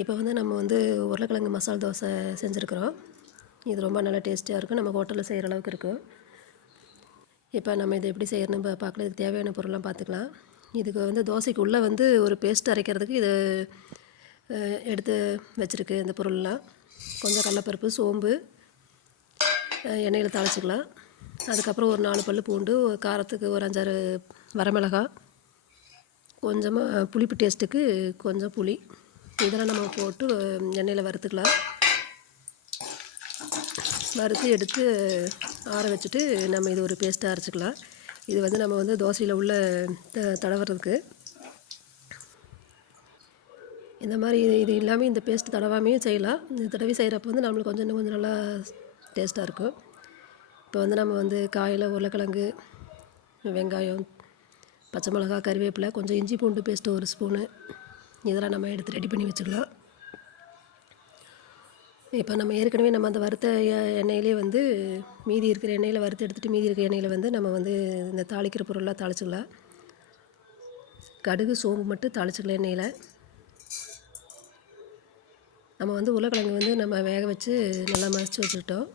இப்போ வந்து நம்ம வந்து உருளைக்கிழங்கு மசால் தோசை செஞ்சுருக்குறோம். இது ரொம்ப நல்லா டேஸ்டியாக இருக்கும். நம்ம ஹோட்டலில் செய்கிற அளவுக்கு இருக்கும் இப்போ நம்ம இதை எப்படி செய்யணும்னு பார்க்கலாம் இதுக்கு தேவையான பொருள்லாம் பார்த்துக்கலாம். இதுக்கு வந்து தோசைக்கு உள்ளே வந்து ஒரு பேஸ்ட் அரைக்கிறதுக்கு இது எடுத்து வச்சுருக்கு இந்த பொருள்லாம். கொஞ்சம் கடலப்பருப்பு சோம்பு எண்ணெயில் தாளிச்சிக்கலாம். அதுக்கப்புறம் ஒரு நாலு பல் பூண்டு ஒரு காரத்துக்கு ஒரு அஞ்சாறு வரமிளகாய் கொஞ்சமாக புளிப்பு டேஸ்ட்டுக்கு கொஞ்சம் புளி. இதெல்லாம் நம்ம போட்டு எண்ணெயில் வறுத்துக்கலாம். வறுத்து எடுத்து ஆற வச்சுட்டு நம்ம இது ஒரு பேஸ்ட்டாக அரைச்சிக்கலாம். இது வந்து நம்ம வந்து தோசையில் உள்ள த தடவுறதுக்கு. இந்த மாதிரி இது இது இல்லாமல் இந்த பேஸ்ட் தடவாமையும் செய்யலாம். இந்த தடவி செய்கிறப்ப வந்து நம்மளுக்கு கொஞ்சம் இன்னும் கொஞ்சம் நல்லா டேஸ்ட்டாக இருக்கும். இப்போ வந்து நம்ம வந்து காயில் உருளைக்கிழங்கு வெங்காயம் பச்சை மிளகா கறிவேப்பிலை கொஞ்சம் இஞ்சி பூண்டு பேஸ்ட்டு ஒரு ஸ்பூனு இதெல்லாம் நம்ம எடுத்து ரெடி பண்ணி வச்சுக்கலாம். இப்போ நம்ம ஏற்கனவே நம்ம அந்த வறுத்த எண்ணெயிலே வந்து மீதி இருக்கிற எண்ணெயில் வறுத்து எடுத்துகிட்டு மீதி இருக்கிற எண்ணெயில் வந்து நம்ம வந்து இந்த தாளிக்கிற பொருளாக தாளிச்சிக்கலாம் கடுகு சோம்பு மட்டும் தாளிச்சிக்கலாம் எண்ணெயில். நம்ம வந்து உருளைக்கிழங்கு வந்து நம்ம வேக வச்சு நல்லா மறைச்சி வச்சுக்கிட்டோம்.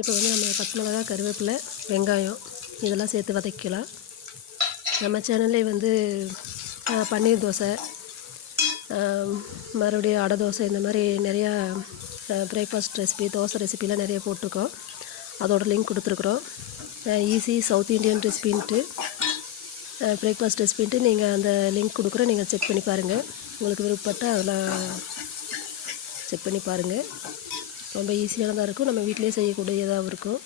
இப்போ வந்து நம்ம பச்சை மிளகா கருவேப்பிலை வெங்காயம் இதெல்லாம் சேர்த்து வதக்கிக்கலாம். நம்ம சேனல்லே வந்து பன்னீர் தோசை மறுபடியும் அடை தோசை இந்த மாதிரி நிறையா பிரேக்ஃபாஸ்ட் ரெசிபி தோசை ரெசிபிலாம் நிறைய போட்டிருக்கோம். அதோட லிங்க் கொடுத்துருக்குறோம். ஈஸி சவுத் இந்தியன் ரெசிபின்ட்டு பிரேக்ஃபாஸ்ட் ரெசிபின்ட்டு நீங்கள் அந்த லிங்க் கொடுக்குறோம். நீங்கள் செக் பண்ணி பாருங்கள் உங்களுக்கு விருப்பப்பட்டால் அதெல்லாம் செக் பண்ணி பாருங்கள் ரொம்ப ஈஸியானதாக இருக்கும். நம்ம வீட்டிலேயே செய்யக்கூடியதாகவும் இருக்கும்.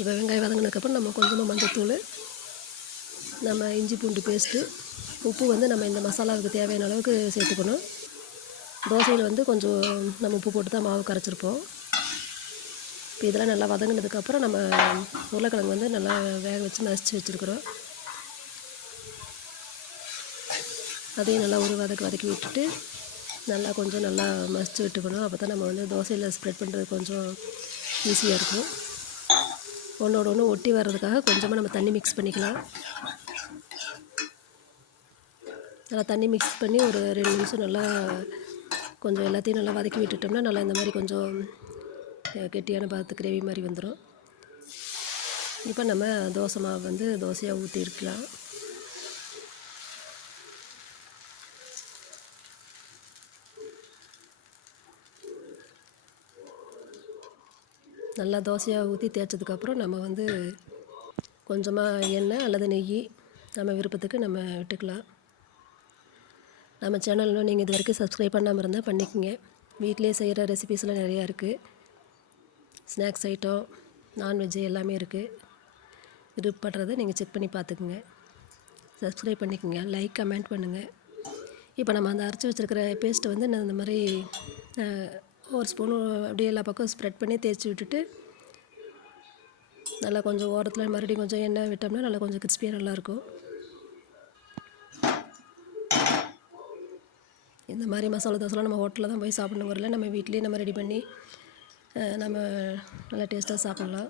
இப்போ வெங்காயம் வதங்கினதுக்கப்புறம் நம்ம கொஞ்சமாக மஞ்சத்தூள் நம்ம இஞ்சி பூண்டு பேஸ்ட்டு உப்பு வந்து நம்ம இந்த மசாலாவுக்கு தேவையான அளவுக்கு சேர்த்துக்கணும். தோசையில் வந்து கொஞ்சம் நம்ம உப்பு போட்டு தான் மாவு கரைச்சிருப்போம். இப்போ இதெல்லாம் நல்லா வதங்கினதுக்கப்புறம் நம்ம உருளைக்கிழங்கு வந்து நல்லா வேக வச்சு நசிச்சு வச்சுருக்குறோம். அதையும் நல்லா ஒரு வதக்கு வதக்கி விட்டுட்டு நல்லா கொஞ்சம் நல்லா மசிச்சு விட்டுக்கணும். அப்போ தான் நம்ம வந்து தோசையில் ஸ்ப்ரெட் பண்ணுறது கொஞ்சம் ஈஸியாக இருக்கும். ஒன்றோட ஒன்று ஒட்டி வர்றதுக்காக கொஞ்சமாக நம்ம தண்ணி மிக்ஸ் பண்ணிக்கலாம். நல்லா தண்ணி மிக்ஸ் பண்ணி ஒரு ரெண்டு நிமிஷம் நல்லா கொஞ்சம் எல்லாத்தையும் நல்லா வதக்கி விட்டுட்டோம்னா நல்லா இந்த மாதிரி கொஞ்சம் கெட்டியான பாத்து கிரேவி மாதிரி வந்துடும் இப்போ நம்ம தோசை மாவு வந்து தோசையாக ஊற்றி இருக்கலாம். நல்லா தோசையாக ஊற்றி தேய்ச்சதுக்கப்புறம் நம்ம வந்து கொஞ்சமாக எண்ணெய் அல்லது நெய் நம்ம விருப்பத்துக்கு நம்ம விட்டுக்கலாம். நம்ம சேனலில் நீங்கள் இது வரைக்கும் சப்ஸ்கிரைப் பண்ணாமல் இருந்தால் பண்ணிக்கோங்க. வீட்டிலே செய்கிற ரெசிபீஸ்லாம் நிறையா இருக்குது ஸ்நாக்ஸ் ஐட்டம் நான்வெஜ்ஜு எல்லாமே இருக்குது விருப்பப்படுறதை நீங்கள் செக் பண்ணி பார்த்துக்குங்க. சப்ஸ்கிரைப் பண்ணிக்கோங்க. லைக் கமெண்ட் பண்ணுங்கள் இப்போ நம்ம அந்த அரைச்சி வச்சுருக்கிற பேஸ்ட்டை வந்து நான் இந்த மாதிரி ஒரு ஸ்பூன் அப்படியே எல்லா பக்கம் ஸ்ப்ரெட் பண்ணி தேய்ச்சி விட்டுட்டு நல்லா கொஞ்சம் ஓரத்தில் மறுபடியும் கொஞ்சம் எண்ணெய் விட்டோம்னா நல்லா கொஞ்சம் கிறிஸ்பியாக நல்லாயிருக்கும் இந்த மாதிரி மசாலா தோசைலாம் நம்ம ஹோட்டலில் தான் போய் சாப்பிடணும். வரல நம்ம வீட்லேயே நம்ம ரெடி பண்ணி நம்ம நல்லா டேஸ்ட்டாக சாப்பிட்லாம்.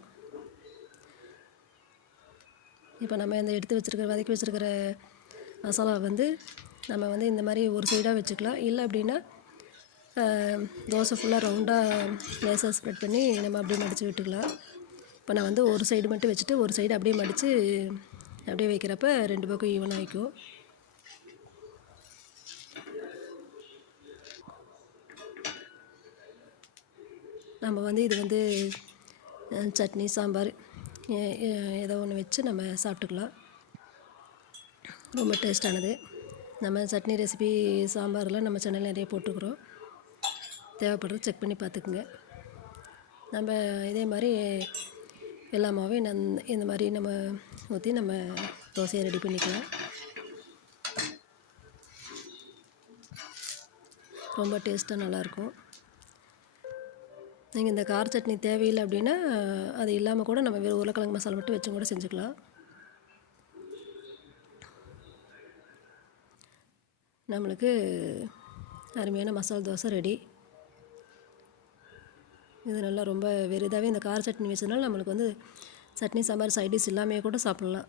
இப்போ நம்ம இந்த எடுத்து வச்சுருக்கிற வதக்கி வச்சுருக்கிற மசாலா வந்து நம்ம வந்து இந்த மாதிரி ஒரு சைடாக வச்சுக்கலாம். இல்லை அப்படின்னா தோசை ஃபுல்லாக ரவுண்டாக லேசாக ஸ்ப்ரெட் பண்ணி நம்ம அப்படியே மடித்து விட்டுக்கலாம். இப்போ நான் வந்து ஒரு சைடு மட்டும் வச்சுட்டு ஒரு சைடு அப்படியே மடித்து அப்படியே வைக்கிறப்ப ரெண்டு பக்கம் ஈவனாக வைக்கும். நம்ம வந்து இது வந்து சட்னி சாம்பார் ஏதோ ஒன்று வச்சு நம்ம சாப்பிட்டுக்கலாம். ரொம்ப டேஸ்டானது. நம்ம சட்னி ரெசிபி சாம்பார்லாம் நம்ம சேனலில் நிறைய போட்டுக்கிறோம். தேவைப்படுறது செக் பண்ணி பார்த்துக்குங்க. நம்ம இதே மாதிரி எல்லா மாவையும் நன் இந்த மாதிரி நம்ம ஊற்றி நம்ம தோசையை ரெடி பண்ணிக்கலாம். ரொம்ப டேஸ்ட்டாக நல்லாயிருக்கும். நீங்கள் இந்த கார சட்னி தேவையில்லை அப்படின்னா அது இல்லாமல் கூட நம்ம வெறும் உருளைக்கிழங்கு மசாலா மட்டும் வச்சும் கூட செஞ்சுக்கலாம். நம்மளுக்கு அருமையான மசாலா தோசை ரெடி இது நல்லா ரொம்ப வெறுதாகவே இந்த கார சட்னி வச்சதுனால நம்மளுக்கு வந்து சட்னி சாம்பார் சைடிஷ் இல்லாமையே கூட சாப்பிட்லாம்.